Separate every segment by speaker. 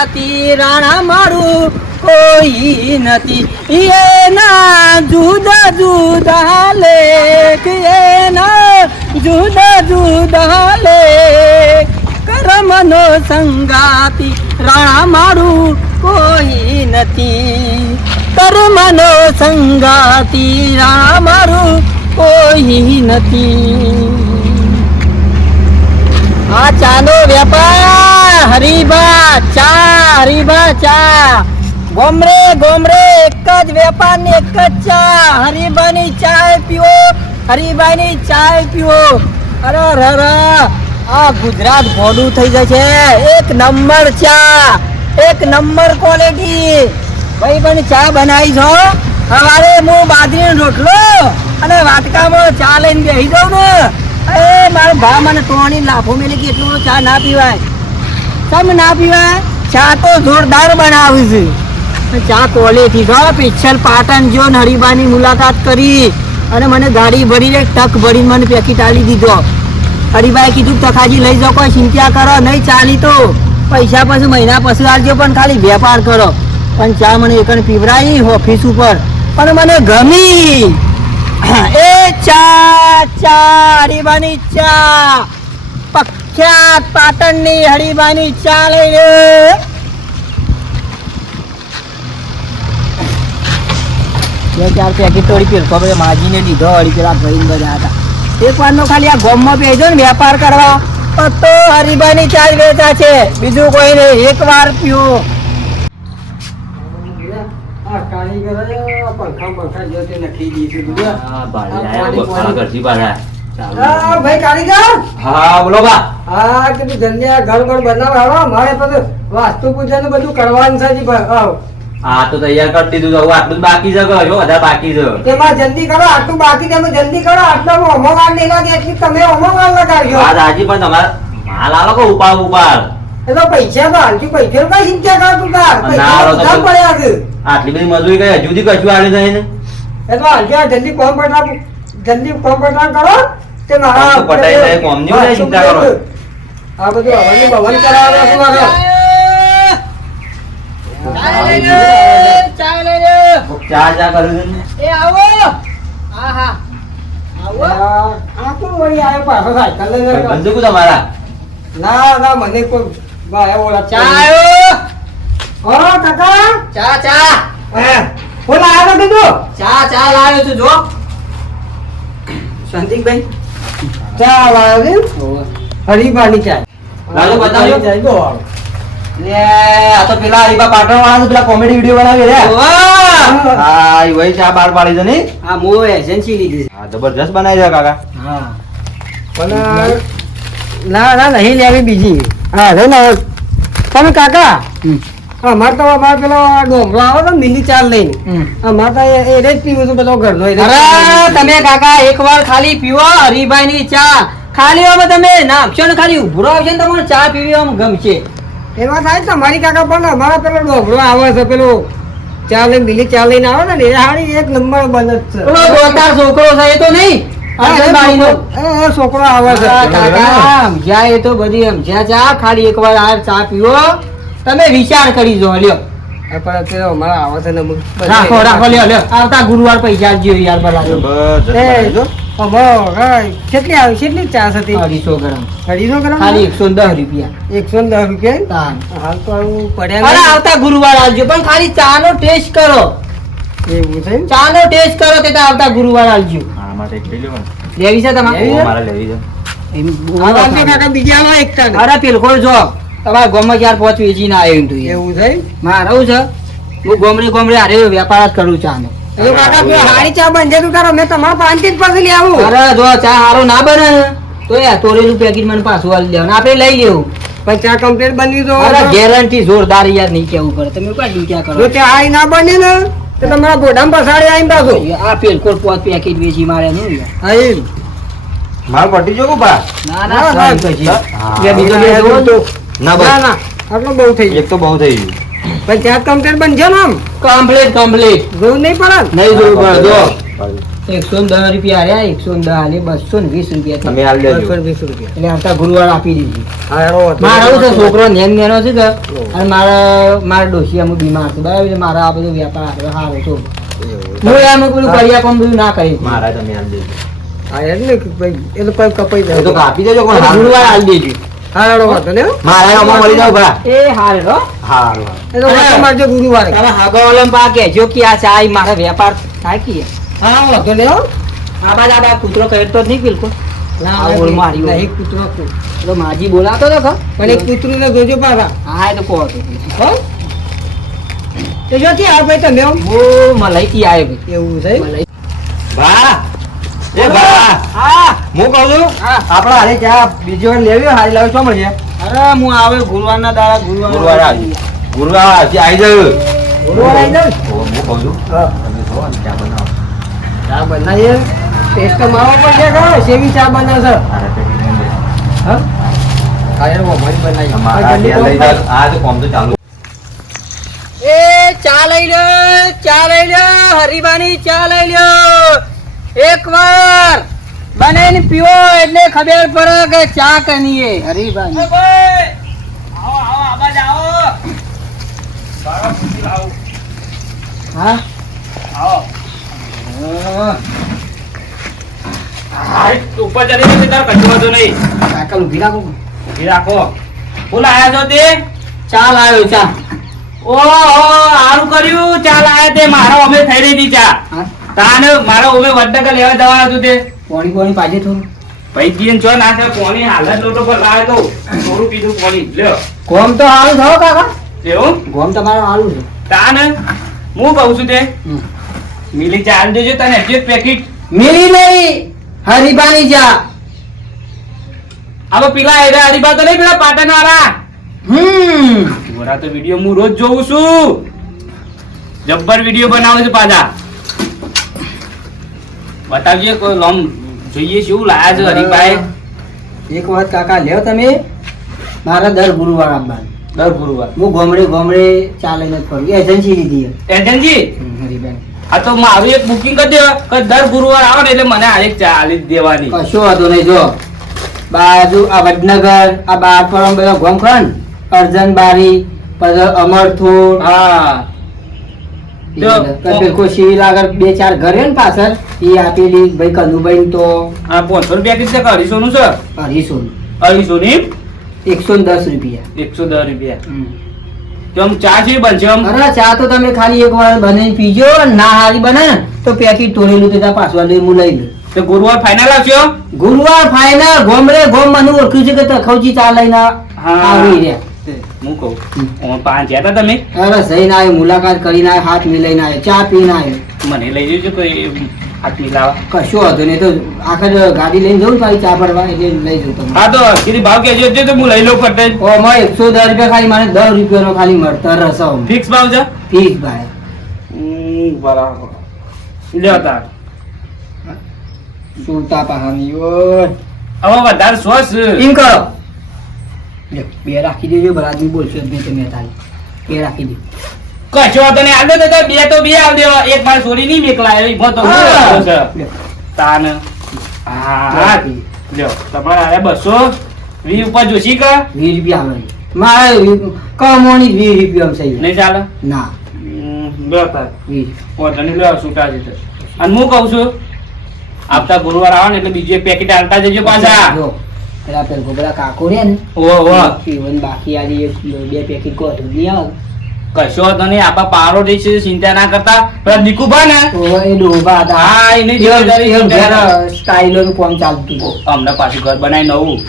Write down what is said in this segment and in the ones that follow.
Speaker 1: સંગાતી રાણા મારું કોઈ નથી. એના જુદા જુદા લેખ, એના જુદા જુદા લેખ. કરમનો સંગાતી રાણા મારું કોઈ નથી. કર્મનો સંગાતી રાણા મારું કોઈ નથી. આ ચાનો વેપાર હરીબા ચા હરીબા ચા. ગોમરે ગોમરે, એક જ વેપાર ને એક જ ચા. હરીબાની ચાય પીવો હરીબાની ચાય પીવો અરે ર આ ગુજરાત ભોડું થઈ જશે એક નંબર ચા, એક નંબર ક્વોલિટી ભાઈ, પણ ચા બનાવી છો? સવારે હું બાજરીનો રોટલો અને વાટકામાં ચા લઈને બેસી જાઉં ને. એ મારો ભા મને તોણી લાફો મેલી કે ચા ના પીવાય. સમ ના પીવાય, ચા તો જોરદાર બનાવી છે. ચા ક્વોલિટી છો પિક્ચર પાટણ જો હરીબાની મુલાકાત કરી. અને મને ગાડી ભરીને ટક ભરીને મને પેકેટ આલી દીધો. હરીબાએ કીધું, તખાજી લઈ જાઓ, કોઈ ચિંતા કરો નહીં, ચાલી તો. પૈસા પછી મહિના પછી આવજો પણ ખાલી વેપાર કરો. પણ ચા મને એકણ પીવરાઈ ઓફિસ ઉપર. પણ મને ગમી. એ ચા ચા હરીબાની ચા. પ્રખ્યાત પાટણની હરીબાની ચા લઈને બે ચાર પેકેટ તોડી પીર ખબર માજીને લીધો વળી પેલા ભાઈ બધા હતા. એક વારનો ખાલી આ ગોમમાં બેજો ને વેપાર કરવા. તો તો હરીબાની ચા વેચા છે. બીજું કોઈ નહીં. એક વાર પીવો
Speaker 2: પંખા પંખા જો તે નખી દીધું.
Speaker 3: હા,
Speaker 2: પાણી
Speaker 3: ઘરથી પાછા.
Speaker 2: હા, ભાઈ કારીગર?
Speaker 3: હા બોલો બા.
Speaker 2: હા કીધું જલ્દી આ ઘર ઘર બનાવવા મારે બધું વાસ્તુ પૂજન બધું કરવાનું છે જી ભાઈ આવ.
Speaker 3: તો તૈયાર કરી દીધું હવે આટલું બાકી છે કહો છો બાકી છે.
Speaker 2: તેમાં જલ્દી કરો આટલું બાકી તમે જલ્દી કરો. આટલામાં અમો વાર નહીં લાગે એટલી તમે અમો વાર લગાડજો.
Speaker 3: વાત હાજી પણ તમારે માલ આલો કે ઉપાડ ઉપાડ?
Speaker 2: એ તો પૈસા તો હાલથી પૈસા કઈ ચિંતા કર તું. તાર પૈસા પડ્યા છે
Speaker 3: આટલી બધી મજૂરી કઈ હજુ સુધી કશું આવ્યું નહીં ને?
Speaker 2: એ તો હાલથી જલ્દી કોમ પટા જલ્દી કોમ પટા કરો. તે મારા
Speaker 3: પટાઈ જાય, કોમની ચિંતા કરો.
Speaker 2: આ બધું ભવન
Speaker 1: ચા ચા
Speaker 3: ને?
Speaker 1: એ આવો. હા હા. આવો.
Speaker 2: આ કોણ વળી આવ્યો પાછો સાયકલ લઈને?
Speaker 3: બંધુ તમારા?
Speaker 2: ના ના મને કોઈ ભાઈ ઓળખતો
Speaker 1: ચા. આવ્યો
Speaker 2: કાકા?
Speaker 1: ચા ચા.
Speaker 2: હે, બોલ આવ્યો કીધું
Speaker 1: ચા ચા લાવ્યો છું જો. શાંતિકભાઈ
Speaker 2: ચા લાવ્યો છે હરીબાની ચા
Speaker 3: લાલો બતાવજો.
Speaker 2: જાય દો.
Speaker 3: લે, આ તો પેલા હરીબા પાટણ વાળા પેલા કોમેડી વીડિયો બનાવી રહ્યા
Speaker 1: વાહ!
Speaker 3: હા એ વહી ચા બાર પાડી છે નહીં?
Speaker 1: આ મો એજન્સી લીધી છે.
Speaker 3: હા જબરજસ્ત બનાવી છે કાકા.
Speaker 1: હા.
Speaker 2: પણ ના ના નહીં લેવી બીજી. હા રે ના તમે કાકા? અમારે તો અમારે પેલો ડોમરો આવે તો મિલી ચાલ લઈને. અમારે તો એ એ જ પીવું છું બધો ઘરનો
Speaker 1: અરે તમે કાકા એકવાર ખાલી પીવો હરીભાઈ ની ચા. ખાલી હવે તમે નાખશો ને ખાલી ઉભરો આવશે ને તમને ચા પીવી આમ ગમશે.
Speaker 2: એમાં થાય તમારી કાકા પણ અમારા પેલો ડોમરો આવે છે પેલો ચા લઈને મિલી ચા લઈને આવે ને એ હારી એક નંબર બને જ છે.
Speaker 1: પેલો દોસ્તાર છોકરો છે એ તો નહીં.
Speaker 2: છોકરો આવે છે.
Speaker 1: કાકા સમજ્યા એ તો બધી સમજ્યા ચા ખાલી એકવાર આ ચા પીવો. તમે વિચાર કરી જો લ્યો.
Speaker 2: પણ આવે છે ને
Speaker 1: રાખો રાખો લ્યો લ્યો. આવતા ગુરુવાર પૈસા આપજો યાર બરાબર.
Speaker 3: જબરજસ્ત
Speaker 2: એ,
Speaker 3: બનાવી છો.
Speaker 2: અમો, હા, કેટલી આવી કેટલી ચા હતી?
Speaker 1: અઢીસો ગ્રામ.
Speaker 2: અઢીસો ગ્રામ?
Speaker 1: ખાલી એકસો દસ રૂપિયા.
Speaker 2: એકસો દસ રૂપિયા? હાલ તો આવું પડ્યા
Speaker 1: આવતા ગુરુવાર આવજો પણ ખાલી ચા નો ટેસ્ટ કરો.
Speaker 2: એવું છે
Speaker 1: ચા નો ટેસ્ટ કરો તે આવતા ગુરુવાર આવજો. લેવી છે તમારે?
Speaker 2: લેવી
Speaker 3: છે.
Speaker 2: બીજી આવો એક
Speaker 1: અરે જો. તમારા ગામમાં ચાર પાંચ વેચી ના આવ્યું તું
Speaker 2: એવું છે એમ?
Speaker 1: મારે આવું છે? હું ગોમડે ગોમડે હારે વેપાર જ કરું ચા નો
Speaker 2: કાકા હારી ચા બંધ તું તારો મેં તમારા પાંચથી જ પાછી લઈ આવું.
Speaker 1: અરે જો ચા હારો ના બને ને તો યાર તોડેલું પેકેટ મને પાછું આલી દેવાનું. આપણે લઈ લેવું.
Speaker 2: પણ ચા કમ્પ્લીટ બની તો
Speaker 1: અરે ગેરંટી જોરદાર યાર નહીં કેવું પડે. તમે કોઈ ડૂટ્યા કરો.
Speaker 2: જો ચા હારી ના બને ને તો તમારા ગોડામાં પસાડી આવીને પાછું.
Speaker 1: આ પેલકોર પોત પેકેટ વેચી મારે નહીં
Speaker 2: હા.
Speaker 3: પટી જો બા?
Speaker 1: ના
Speaker 2: ના,
Speaker 1: બીજો
Speaker 3: ના
Speaker 2: ના ના આટલું બહુ થઈ ગયું.
Speaker 3: એક તો બહુ થઈ ગયું.
Speaker 2: પણ ત્યાં કમ્પ્લેટ બનશે ને આમ?
Speaker 1: કમ્પ્લેટ કમ્પ્લેટ
Speaker 2: જોવું નહીં પડે?
Speaker 1: નહીં જોવું પડે જો. એકસો ને દસ રૂપિયા રહ્યા એકસો ને દસ હાલે બસો ને વીસ રૂપિયા
Speaker 3: તમે લેજો.
Speaker 2: બસો ને વીસ રૂપિયા.
Speaker 1: એટલે આવતા ગુરુવાર આપી દીધી. મારે આવું છે છોકરો નેન નેનો છે કે અને મારા મારા ડોશી અમુક બીમાર છે. બરાબર મારા આ બધો વ્યાપાર સારો છો. હું એમ પેલું કર્યા પણ બધું ના કરી.
Speaker 3: મારા તમે આલ દેજો.
Speaker 2: હા એમ ને કે ભાઈ એ તો કોઈ કપાઈ
Speaker 3: જાય તો કાપી દેજો પણ
Speaker 1: ગુરુવાર આલી દેજો.
Speaker 2: હા હેડો વાંધો નહીં
Speaker 3: મારા આમાં મળી જાવ ભા
Speaker 1: એ હારે
Speaker 3: હારો
Speaker 2: એ તો મારજો ગુરુવારે.
Speaker 1: તમે હગોલમ પા કહેજો કે આ ચા મારા વેપાર થાય કે
Speaker 2: હા વાંધો નહીં
Speaker 1: આ બાજ આ કૂતરો કહે તો નહીં બિલકુલ.
Speaker 2: ના
Speaker 1: ઓળ મારી
Speaker 2: નહીં કૂતરો કૂ-
Speaker 1: તો માજી બોલાતો હતો કે
Speaker 2: પણ એક કૂતરું ને જોજો પાછા.
Speaker 1: હા એ તો તો.
Speaker 2: હો. તો જો કે આ ભાઈ તમે.
Speaker 1: ઓ મલાઈ થી આવ્યો
Speaker 2: એવું છે
Speaker 1: મલાઈ
Speaker 3: ભા! એ ભા!
Speaker 1: હા
Speaker 3: કહું છું
Speaker 1: હા.
Speaker 3: આપડે હારે ચા બીજી વાર લેવી હારી લાવી શું મળશે?
Speaker 1: અરે હું આવે ગુરુવારના દાડા ગુરુવાર
Speaker 3: ગુરુવારે આવી ગુરુવાર આવી જાવ
Speaker 2: ગુરુવારે આવી જાવ
Speaker 3: હું કહું છું. તમે જો ચા બનાવો.
Speaker 2: ચા બનાવીએ. ટેસ્ટ તો મારો પડશે કે સેવી ચા બનાવશે. હા?
Speaker 1: ચા લઈ લો ચા લઈ લો હરીબાની ચા લઈ લો એક વાર. બનાવીને પીવો એટલે ખબર પડે કે ચા કનીએ. હરીબાની હા?
Speaker 4: ઉપર ચડી તાર કશું વાંધો નહીં.
Speaker 1: કાકા ઊભી રાખો.
Speaker 4: ઊભી રાખો. ફૂલ આવ્યા છો તે?
Speaker 1: ચાલ આવ્યો ચા.
Speaker 4: ઓહો સારું કર્યું. ચાલ આયા તે. મારો અમે થઈ રહી હતી ચા. તાને મારો ઓમે વડનગર લેવા જવાના હતું તે.
Speaker 1: પોણી પોણી પાજે થોડું.
Speaker 4: ભાઈ ગીન છો ના છે કોની હાલત લોટો પર લાવે તો. થોડું પીધું કોની લ્યો.
Speaker 1: ગોમ તો હાલ થાવ કાકા.
Speaker 4: એવું?
Speaker 1: ગોમ તમારો હારું છે.
Speaker 4: તાને? હું કહું છું તે? મિલી ચા આલી દેજો તને જે પેકેટ.
Speaker 1: મિલી નહીં. હરીબાની ચા.
Speaker 4: આવો પેલા એરા હરીબા તો નહીં પેલા પાટણ વાળા
Speaker 1: હમ.
Speaker 4: મોરા તો વીડિયો હું રોજ જોઉં છું. જબ્બર વિડિયો બનાવે છે પાછા. બતાવજે કોઈ લોમ. જોઈએ શું લાયા છે હરીભાઈ
Speaker 1: એક વાત કાકા લ્યો તમે. મારા દર ગુરુવાર આવવાનું
Speaker 4: દર ગુરુવાર.
Speaker 1: હું ગોમડે ગોમડે ચાલે જ ફરું. એજન્સી લીધી.
Speaker 4: એજન્સી
Speaker 1: હમ,
Speaker 4: આ તો મારું એક બુકિંગ કરી દેવા કે દર ગુરુવાર આવે ને એટલે મને આ એક ચા જ દેવાની.
Speaker 1: કશો વાંધો નહીં જો. બાજુ આ વડનગર આ બાર પર આમ બધા ગોમ ખરા અર્જન બારી પછી અમરથોડ
Speaker 4: હા જો,
Speaker 1: પેલકો સિવિલ આગળ બે ચાર ઘર ને પાછળ એ આપેલી ભાઈ કનુભાઈ તો.
Speaker 4: આ પાંચસો રૂપિયા કેટલી છે અઢીસો નું છે?
Speaker 1: અઢીસો
Speaker 4: અઢીસો ની
Speaker 1: એકસો દસ રૂપિયા.
Speaker 4: એકસો દસ રૂપિયા. તો ચા છે બનશે
Speaker 1: અરે ચા તો તમે ખાલી એક વાર પીજો ના હારી બને તો પેકેટ તોડેલું તે પાછવા લઈ હું લઈ લઉં.
Speaker 4: તો ગુરુવાર ફાઇનલ આવશો
Speaker 1: ગુરુવાર ફાઈનલ ગોમરે ગોમ મને ઓળખ્યું છે કે તખવજી ચા લઈને આવી રહ્યા.
Speaker 4: હું કહું પાંચ હતા તમે?
Speaker 1: અરે જઈને આવ્યો મુલાકાત કરીને આવ્યો હાથ મિલાઈને આવ્યો ચા પીને આવ્યો.
Speaker 4: મને લઈ જજો કોઈ હાથ મિલાવા.
Speaker 1: કશો હતો નહીં તો આખર ગાડી લઈને જવું તારી ચા પડવા એટલે લઈ જવું તમે
Speaker 4: હા તો કીધી ભાવ કેજો છે તો હું લઈ લઉં પટે
Speaker 1: ઓમાં એકસો દસ રૂપિયા ખાલી મને દસ રૂપિયાનો ખાલી મળતા રસો
Speaker 4: ફિક્સ ભાવ છે?
Speaker 1: ફિક્સ ભાઈ
Speaker 4: બરાબર. લ્યો તાર.
Speaker 1: સુરતા પહાની ઓય
Speaker 4: હવે વધારે સોસ
Speaker 1: એમ કરો. બે રાખી દેજો ભલા બોલશો નહીં તમે તારી. બે રાખી દે.
Speaker 4: કશો વાંધો નહીં આલ તો બે તો બે આલ દેવા. એક મારે છોરી નહીં મેકલા તો લાવ્યો છે.
Speaker 1: લે,
Speaker 4: તાન. હા. લ્યો તમારા આરે બસો. વી ઉપર જોશી કા?
Speaker 1: વી રૂપિયા આવે. મારે વી- કમોની વીસ રૂપિયા છે
Speaker 4: નહીં ચાલે?
Speaker 1: ના.
Speaker 4: તાર.
Speaker 1: વીસ.
Speaker 4: વાંધો લ્યો છૂટા જશે અને હું કહું છું આવતા ગુરુવાર આવે ને એટલે બીજું એક પેકેટ આલતા જજો પાછા.
Speaker 1: જો પેલા પેલ પેલા કાકો રે ને
Speaker 4: ઓ ઓ
Speaker 1: પીવન બાકી આલી બે પેકેટ કો તો નહીં આવ.
Speaker 4: કશો તો નહીં આપા પારો દે છે ચિંતા ના કરતા. પેલા દીકુભા ને?
Speaker 1: ઓ એ ડોબા હતા.
Speaker 4: હા, એની જવાબદારી.
Speaker 1: ઘેર સ્ટાઇલોનું કામ ચાલતું.
Speaker 4: અમને પાછું ઘર બનાવી નવું?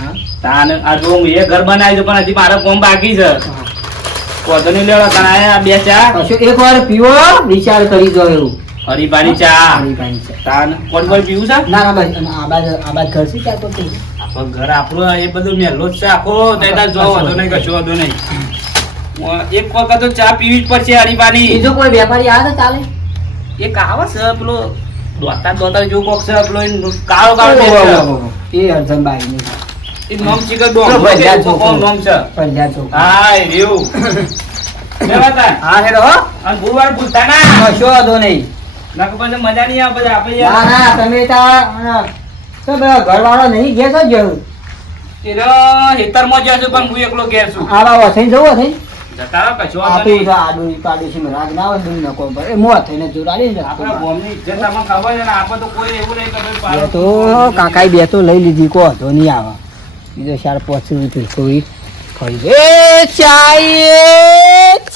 Speaker 4: તાન આ હું એ ઘર બનાવી દઉં પણ હજી મારો કોમ બાકી છે. કોદની લેવા તાણે આ બે ચા
Speaker 1: કશો એક વાર પીવો વિચાર કરી જો એવું
Speaker 4: હરીબાની ચા.
Speaker 1: હરીભાઈ ચા.
Speaker 4: તાન કોણ કોણ પીવું છે?
Speaker 1: ના ના બસ અને આ બાજુ આ બાજુ ઘર શું ચાલતું હતું?
Speaker 4: આપણું ઘર આપણો એ બધું મેલો જ છે આખો. તૈતા તાર જો વાંધો નહીં કશું વાંધો નહીં. એક વખત તો ચા પીવી જ પડશે હરીબાની
Speaker 1: બીજો કોઈ વેપારી આવે તો ચાલે.
Speaker 4: એક આવે છે પેલો દોતા દોતા જો કોક છે પેલો કાળો કાળો.
Speaker 1: એ અર્જનભાઈ ને.
Speaker 4: છે. એ નામ
Speaker 1: ભૈયા
Speaker 4: કે
Speaker 1: છોકરો.
Speaker 4: છે?
Speaker 1: પંડ્યા છોકરો.
Speaker 4: હા એ તાન.
Speaker 1: હા
Speaker 4: અને ગુરુવાર ભૂલતા ના.
Speaker 1: કશો વાંધો નહીં.
Speaker 4: મજા નહીં આવે બધા આપણે
Speaker 1: ના. ના તમે તો ઘરવાળો નહીં ગયા છો જવું
Speaker 4: એ હેતરમાં જશું પણ હું એકલો ઘેર છું.
Speaker 1: આવા થઈ જવું થઈ
Speaker 4: જતા કશો.
Speaker 1: આડું રાગ ના હોય નકો પર. એ મોત થઈને જોડાડી ને
Speaker 4: આપણા ગામની ઇજ્જત તમને ખબર છે ને આપણે તો કોઈ એવું નહીં
Speaker 1: તો કાકાએ બે તો લઈ લીધી કો તો નહીં આવે. બીજો ચાર પાંચ રૂપિયા કોઈ ખાઈ એ ચા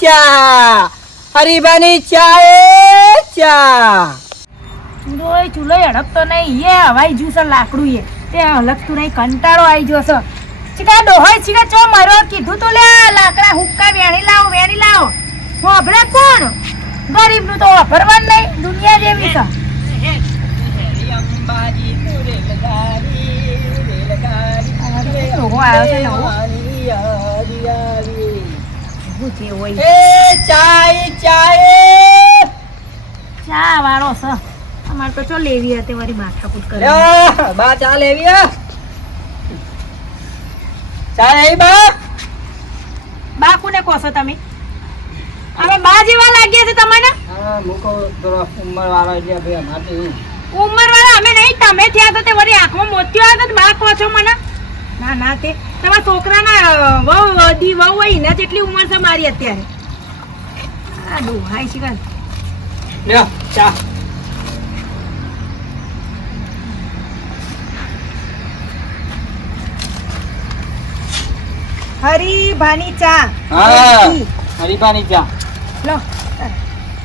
Speaker 1: ચા. હરીબાની ચા એ ચા
Speaker 5: ડોય ચૂલો હડકતો નહીં. એ હવાઈ જ્યું છે લાકડું એ તે હલકતું નહીં કંટાળો આવી ગયો છે. ચીકા ડોહાય ચીકા ચો મારો કીધું તો લે લાકડા હુક્કા વેણી લાવો વેણી લાવો. હોભળે કોણ? ગરીબનું તો અભરવાન નહીં દુનિયા જેવી છે. રેલગાડી આવ્યો છે નવો છે હોય.
Speaker 1: એ ચા ચાય. ચા
Speaker 5: વાળો સ. અમારે તો ચો લેવી હતી વારી માથાકૂટ કરી.
Speaker 1: બા ચા લેવી? ચા લેવી બા?
Speaker 5: બા કોને કહો છો તમે? અમે બા જેવા લાગીએ છે તમને?
Speaker 1: હા મૂકો થોડો ઉંમર વાળો એટલે ભાઈ અમારે તો
Speaker 5: ઉંમર વાળા અમે નહીં તમે થયા તો તે વળી આંખમાં મોતિયો આવ્યો તો બા કહો છો મને? ના તે તમારા છોકરાના વહુ વધી વહુ હોય ને જેટલી ઉંમર છે મારી અત્યારે. આ છે કાં.
Speaker 1: લ્યો ચા.
Speaker 5: હરીભાની ચા.
Speaker 1: હા ચા.
Speaker 5: લો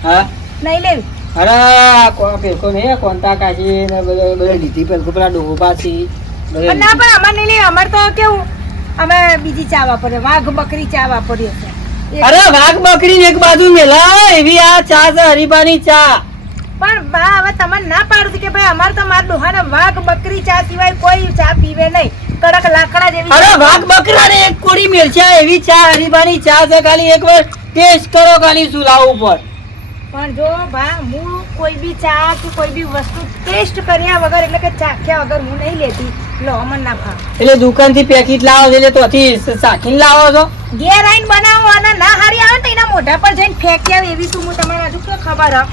Speaker 1: હા?
Speaker 5: નહીં લેવી.
Speaker 1: અરે આ કો- પેલો નહીં કોંતા કાશી ને બધો બધો લીધી પેલો પેલા ડોબા છે બધે
Speaker 5: પણ ના પણ અમાર નહીં લેવી અમાર તો કેવું અમે બીજી ચા વાપરીએ વાઘ બકરી ચા વાપરીએ
Speaker 1: અરે વાઘ બકરી એક બાજુ મેલા એવી આ ચા છે હરીબાની ચા.
Speaker 5: પણ બા હવે તમને ના પાડું કે ભાઈ અમાર તો માર ડોહાને વાઘ બકરી ચા સિવાય કોઈ ચા પીવે નહીં. કડક લાકડા જેવી
Speaker 1: અરે વાઘ બકરા ને એક કોડી મિરચા એવી ચા હરીબાની ચા છે ખાલી એક વાર ટેસ્ટ કરો ખાલી સુલા ઉપર.
Speaker 5: પણ જો ભા હું કોઈ બી ચા કે કોઈ બી વસ્તુ ટેસ્ટ કર્યા વગર એટલે કે ચાખ્યા વગર હું નહીં લેતી. લો અમન ના ભાવ.
Speaker 1: એટલે દુકાનથી પેકેટ લાવો એટલે તોથી સાખીને લાવો છો?
Speaker 5: ઘેર આઈને બનાવો અને ના હારી આવે તો એના મોઢા પર જઈને ફેંકી આવે એવી શું હું તમારા હજુ કે ખબર હ?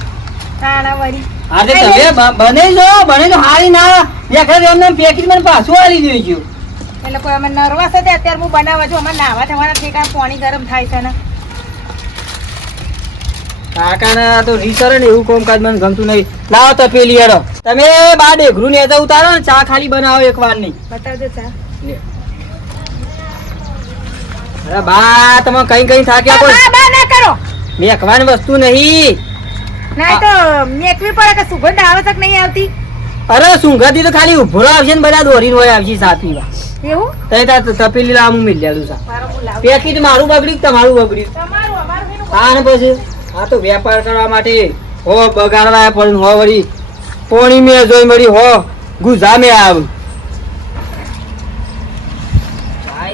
Speaker 5: તાણા વળી.
Speaker 1: આજે તમે બને જો બને જો હારી ના દેખાય તો એમને પેકેટ મને પાછું આલી દઈ ગયું
Speaker 5: એટલે કોઈ અમે નર્વસ હતા અત્યારે હું બનાવવા જો અમારે નાવા થવાના ઠેકાણે પાણી ગરમ થાય છે ને.
Speaker 1: કાકાના તો રીસર ને એવું કામકાજ મને ગમતું નહીં. લાવો તો પેલી હેડો. તમે બા ડેઘરું ને ઉતારો ને ચા ખાલી બનાવો એક વાર નહીં
Speaker 5: બતાવજો ચા.
Speaker 1: અરે બા તમે કઈ કઈ થાક્યા કોઈ
Speaker 5: બા ના કરો.
Speaker 1: મેકવાની વસ્તુ નહીં.
Speaker 5: ના તો મેકવી પડે કે સુગંધ આવે તક નહીં આવતી?
Speaker 1: અરે સુગંધી તો ખાલી ઉભરો આવશે ને બધા દોરીને હોય આવશે સાત પીવા
Speaker 5: એવું?
Speaker 1: તઈ તાર તપેલી લાવ મિલ લેલું સા પેકેટ મારું બગડ્યું તમારું બગડ્યું?
Speaker 5: તમારું અમારું
Speaker 1: હા ને પછી? આ તો વેપાર કરવા માટે હો બગાડવા પણ હો વળી. પોણી મેં જોઈ મળી હો ગુજામે મેં આવ.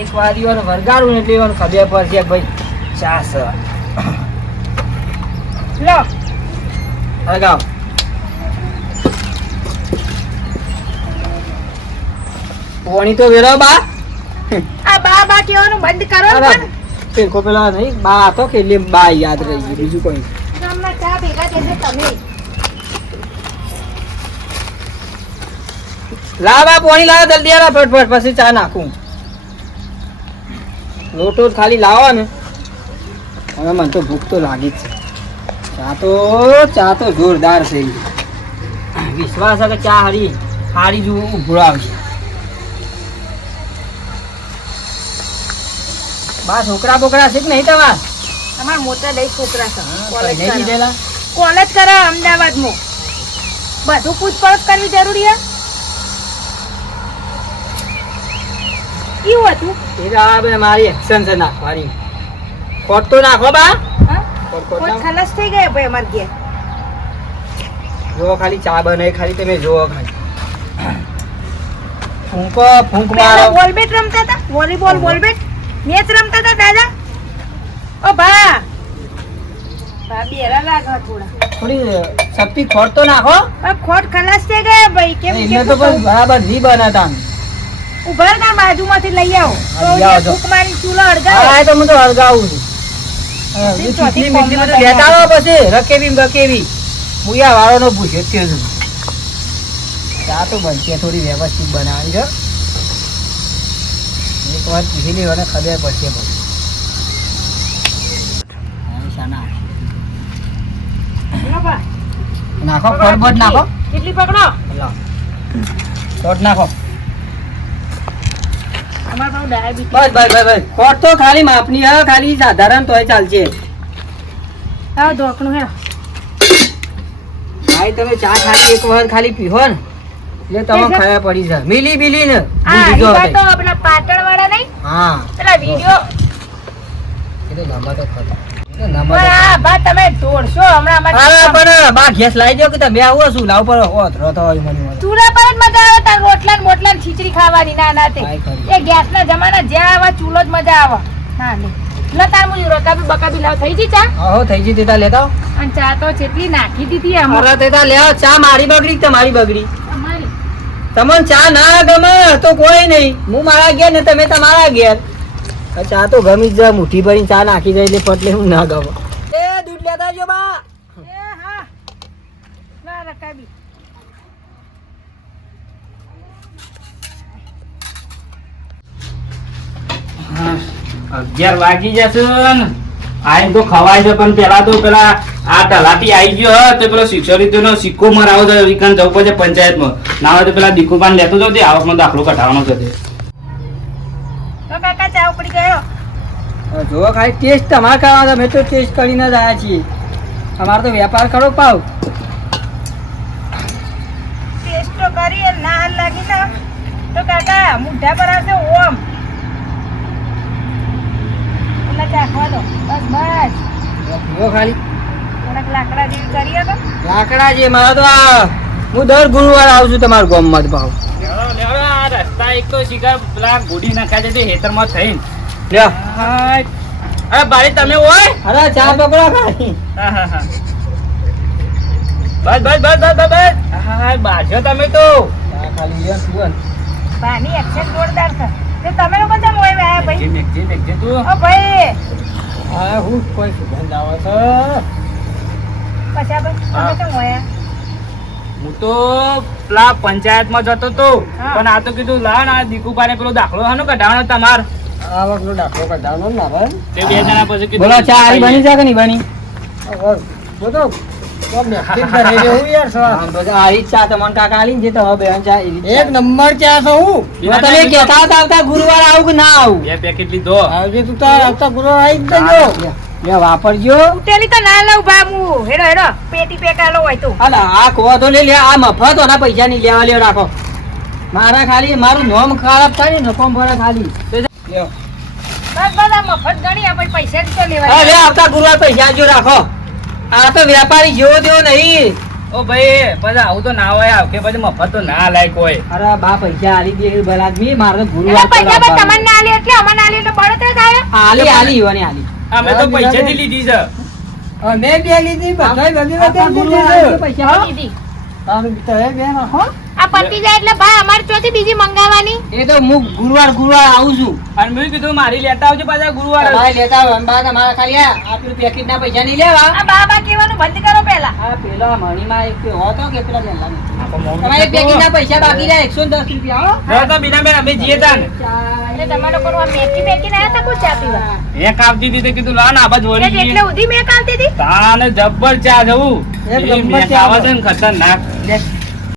Speaker 1: એક વાર ઈવન વરગાડું ને એટલે ખબર પડશે ભાઈ ચાસ
Speaker 5: લો.
Speaker 1: હળગાવ પોણી તો વેરો બા.
Speaker 5: આ બા બા કેવાનું બંધ કરો પણ.
Speaker 1: પેલો નહીં. બા હતો કે એટલે બા યાદ રહી ગયું બીજું કોઈ
Speaker 5: ગામના ચા ભેગા થશે તમે.
Speaker 1: લાવા પાણી લાવા જલ્દી ફટફટ પછી ચા નાખું. લોટો ખાલી લાવો ને. હવે મને તો ભૂખ તો લાગી જ છે. ચા તો ચા તો જોરદાર છે. વિશ્વાસ કે ચા હારી હારી જ ઉભરો બા છોકરા બોકરા છે કે નહીં તમાર?
Speaker 5: તમારા મોટા દઈ છોકરા છે. કોલેજ
Speaker 1: દીધેલા
Speaker 5: કોલેજ કરે અમદાવાદમાં. બધું પૂછપરછ કરવી જરૂરી હે? કેવું હતું.
Speaker 1: એ મારી એક્શન છે નાખવાની. ખોટ તો નાખો બા? ખોટ.
Speaker 5: ખલાસ થઈ ગયા ભાઈ અમારે ઘેર.
Speaker 1: જો ખાલી ચા બને ખાલી તમે જોવો ખાલી. ફૂંકો ફૂંક મારો.
Speaker 5: રમતા હતા? વોલીબોલ બોલબેટ મેચ રમતા હતા દાદા? ઓ ભા. લાગે થોડા.
Speaker 1: થોડી શક્તિ ખોટ તો નાખો.
Speaker 5: ખોટ ખલાસ થઈ ગયા ભાઈ કેમ
Speaker 1: એમને તો પણ બરાબર નહીં બનાતા
Speaker 5: ઊભા ના બાજુમાંથી લઈ આવો. તો મારી ચૂલા અડગાવો
Speaker 1: હા તો હું તો છું. બધું લેતા આવો પછી. રકેબી ને મુયા વાળાનો પૂછ્યો જ થયો તો બનશે થોડી વ્યવસ્થિત બનાવવાની છે વાર પૂછી લેવાને ખબર પડશે
Speaker 5: બા.
Speaker 1: નાખો ફળબટ નાખો.
Speaker 5: કેટલી પકડો?
Speaker 1: લો. શોર્ટ નાખો.
Speaker 5: તો
Speaker 1: બસ બસ બસ બસ. ખોટ તો ખાલી માપની હા ખાલી સાધારણ તોય ચાલશે.
Speaker 5: હા ધોકણું હે.
Speaker 1: ભાઈ તમે ચા ખાલી એક વખત ખાલી પીહો ને. એટલે તમે ખબર પડી જાય મિલી મિલી ને.
Speaker 5: આ તો આપણા પાટણ વાળા નહીં?
Speaker 1: હા.
Speaker 5: પેલા વિડિયો.
Speaker 1: એ તો નંબર તો ખરો. ખરો. છું. ખરું.
Speaker 5: ચા? તો જેટલી નાખી દીધી.
Speaker 1: ચા મારી બગડી તમારી બગડી? તમને ચા ના ગમે તો કોઈ નહીં. હું મારા ઘેર ને તમે તમારા ઘેર. આ ચા તો ગમી જ જાય. મુઠ્ઠી ભરીને ચા નાખી જાય એટલે પટલે હું ના ગમે. એ દૂધ લેતા આવજો બા.
Speaker 5: એ હા. ના રકાબી
Speaker 4: અગિયાર વાગી જશે ને. તો ખવાય છે પણ પેલા તો પેલા આ તલાટી આવી ગયો હે તો પેલો શિક્ષરિતનો સિક્કો મરાવો તો વિકાન જવું પડશે પંચાયતમાં. ના હોય તો પેલા દીકુપાન લેતો જાવ તે આવકનો દાખલો કઢાવવાનો છે તે.
Speaker 5: તો કાકા ચા ઉપડી ગયો?
Speaker 1: જો ખાલી ટેસ્ટ તમારે કરવાનો અમે તો ટેસ્ટ કરીને જ આવ્યા છીએ. અમારે તો વેપાર કરો પાવ.
Speaker 5: ટેસ્ટ તો કરી ના લાગી ના. તો કાકા મુઢા પર આવશે ઓમ. એટલે ચાખવા બસ બસ.
Speaker 1: જુઓ ખાલી
Speaker 5: લાકડા જેવી
Speaker 1: જે મારા તો આ હું દર ગુરુવાર આવું છું તમારા ગામમાં ભાવ.
Speaker 4: લેવડો, લેવડો, આ રસ્તા એક તો શિકાર પેલા ગોડી નાખાય છે તે હેતરમાં થઈને. અરે બારી તમે હોય?
Speaker 1: અરે ચા પકડો ખાલી
Speaker 4: હા, હા, હા. બસ બસ બસ બસ બસ બસ. હા બાજો તમે તો.
Speaker 1: ખાલી.
Speaker 5: પાણી એક્શન જોરદાર છે. તે તમે લોકો કેમ હોય આયા ભાઈ?
Speaker 4: મેઘજી, મેઘજી, મેઘજી તું.
Speaker 5: ઓ ભાઈ.
Speaker 1: આ હું કોઈ સુગંધ આવે છે.
Speaker 5: પછા ભાઈ કેમ હોય?
Speaker 4: હું તો પેલા પંચાયતમાં જતો તો પણ આ તો કીધું લા ના દીકુપાને પેલો દાખલો હાનો કઢાવવાનો તમાર.
Speaker 1: આ દાખલો કાઢવાનો ને ભાઈ
Speaker 4: તે બે જણા પછી કીધું
Speaker 1: બોલો ચા હારી બની છે કે નહીં બની?
Speaker 2: બધો
Speaker 1: હા, બધા હારી જ ચા તમને કાકા આલી ને જે તો હવે બેન ચા એવી જ
Speaker 2: એક
Speaker 1: ચા.
Speaker 2: નંબર ચા છે હું.
Speaker 4: બીજા
Speaker 1: તમે
Speaker 4: ટાઈમે
Speaker 1: કહેતા હતા આવતા ગુરુવારે આવું કે ના આવું?
Speaker 4: બે પેકેટ લીધો.
Speaker 2: તું તાર આવતા ગુરુવાર આવી જ
Speaker 1: લ્યો, વાપરજો.
Speaker 5: ઉટેલી તો ના લઉં બા હું હેડો હેડો. પેટી પેકાલો હોય તો.
Speaker 1: અલા આ ખોવા તો લઈ લે આ મફત ઓના પૈસા ની લેવા લ્યો રાખો. મારા ખાલી મારું નોમ ખરાબ થાય ને નફો ભરે ખાલી? લ્યો.
Speaker 5: બસ બસ મફત ગણી આપણે પૈસા જ તો લેવા
Speaker 1: અરે આવતા ગુરુવાર પૈસા જો રાખો. આ તો વેપારી જેવો તેવો નહીં.
Speaker 4: ઓ ભાઈ પછી આવું તો ના હોય આવ કે પછી મફત તો ના લાયક હોય
Speaker 1: અરે બા પૈસા આલી દે ભલા આદમી મારે ગુરુવાર
Speaker 5: પૈસા બસ તમને ના આલી એટલે અમને આલી એટલે બળતરા થાય
Speaker 1: આલી આલી ઈવાની આલી.
Speaker 4: અમે તો પૈસાથી લીધી છે.
Speaker 2: અમે બે લીધી બધાય બધી લીધી.
Speaker 1: પૈસા
Speaker 5: દીધી
Speaker 2: તારું બેન બે રાખો
Speaker 5: આ પતી જાય એટલે ભાઈ અમારે ચોથી બીજી મંગાવવાની.
Speaker 1: એ તો હું ગુરુવાર ગુરુવાર આવું છું.
Speaker 4: અને મેં કીધું મારી લેતા આવજો પાછા ગુરુવાર.
Speaker 1: ભાઈ લેતા આવો એમ બાદ અમારા ખાલી આ પેલું પેકેટ ના પૈસા નહીં લેવા.
Speaker 5: આ બા બા કહેવાનું બંધ કરો પહેલા.
Speaker 1: આ પેલા મણીમાં એક હતો કે પેલા
Speaker 4: મોંઘું
Speaker 1: તમારે પેકેટ ના પૈસા બાકી રહ્યા એકસો દસ રૂપિયા હો.
Speaker 4: તો બીના બેન અમે જઈએ તા ને
Speaker 5: એટલે લોકો મેકી મેકી ના હતા કોઈ ચા પીવા?
Speaker 4: એક આવતી હતી કીધું લા ને આબાજ વળી
Speaker 5: એટલે ઉધી મેક આવતી હતી?
Speaker 4: તાને જબ્બર ચા જવું.
Speaker 2: એક
Speaker 4: એ
Speaker 2: ચા
Speaker 4: ખાવા છે ખતરનાક.